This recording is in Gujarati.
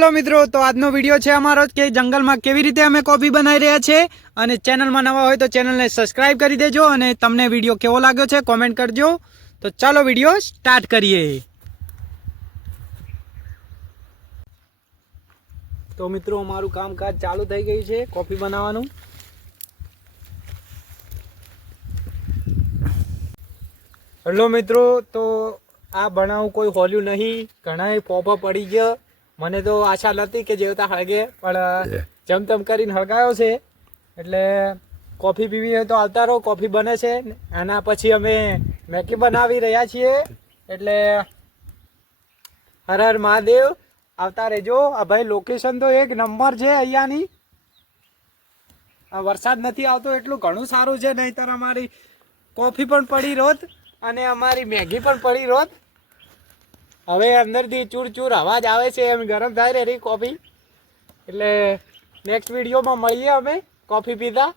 હેલો મિત્રો, તો આજનો વિડીયો છે અમારો કે જંગલમાં કેવી રીતે અમે કોફી બનાવી રહ્યા છે અને ચેનલમાં નવા હોય તો ચેનલને સબસ્ક્રાઇબ કરી દેજો અને તમને વિડીયો કેવો લાગ્યો છે કોમેન્ટ કરજો। તો ચાલો વિડીયો સ્ટાર્ટ કરીએ। તો મિત્રો અમારું કામકાજ ચાલુ થઈ ગયું છે કોફી બનાવવાનું। હેલો મિત્રો, તો આ બનાવું કોઈ હોલ્યું નહીં, ઘણા પોપા પડી ગયા। મને તો આશા નથી કે જેવતા હળગે, પણ જેમ તેમ કરીને હળગાયો છે। એટલે કોફી પીવી હોય તો આવતા રહો, કોફી બને છે। આના પછી અમે મેગી બનાવી રહ્યા છીએ, એટલે હર હર મહાદેવ, આવતા રહેજો। આ ભાઈ લોકેશન તો એક નંબર છે અહીંયાની। આ વરસાદ નથી આવતો એટલું ઘણું સારું છે, નહીંતર અમારી કોફી પણ પડી રોત અને અમારી મેગી પણ પડી રોત। હવે અંદરથી ચૂર ચૂર અવાજ આવે છે, એમ ગરમ થાય રહી કોફી। એટલે નેક્સ્ટ વિડીયોમાં મળીએ અમે કોફી પીતા।